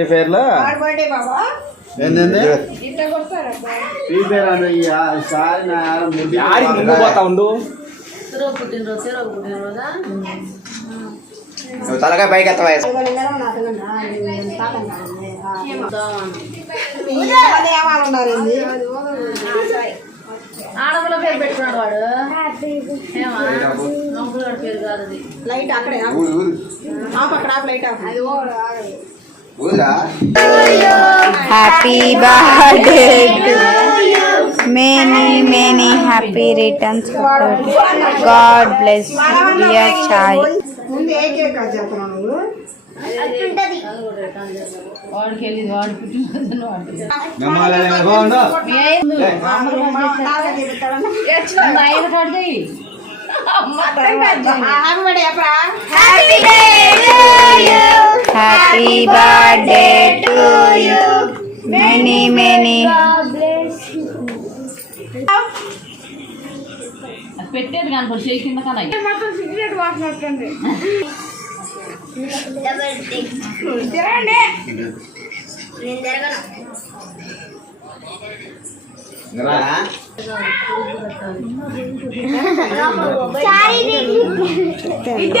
ఏ పేర్లా తలకాయ పైకి ఆడపిల్ల పేరు పెట్టుకున్నాడు వాడు లైట్ అక్కడే ఆఫ్ అక్కడ ఆఫ్ లైట్ ఆఫ్ అది happy birthday many many happy returns god bless dear child munde ek ek ka japanu अम्मा हम बड़े happy birthday to you. Many, many. పెట్టేది కానీ ఇప్పుడు చేసింది కానీ మాట్లాడుతుంది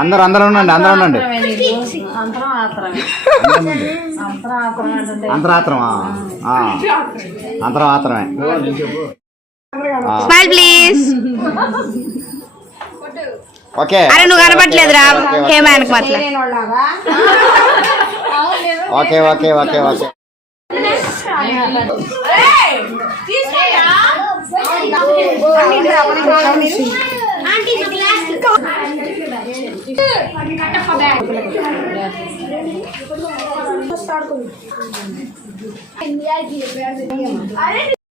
అందరు అందరం ఉండండి అందరు ఉండండి అంతరాత్రమా అంతరాత్రమే స్మైల్ ప్లీజ్ ఓకే అరే నువ్వు కనపట్లేదురా ఏమైనా okay okay okay okay Auntie, the glasses. Cut off bag.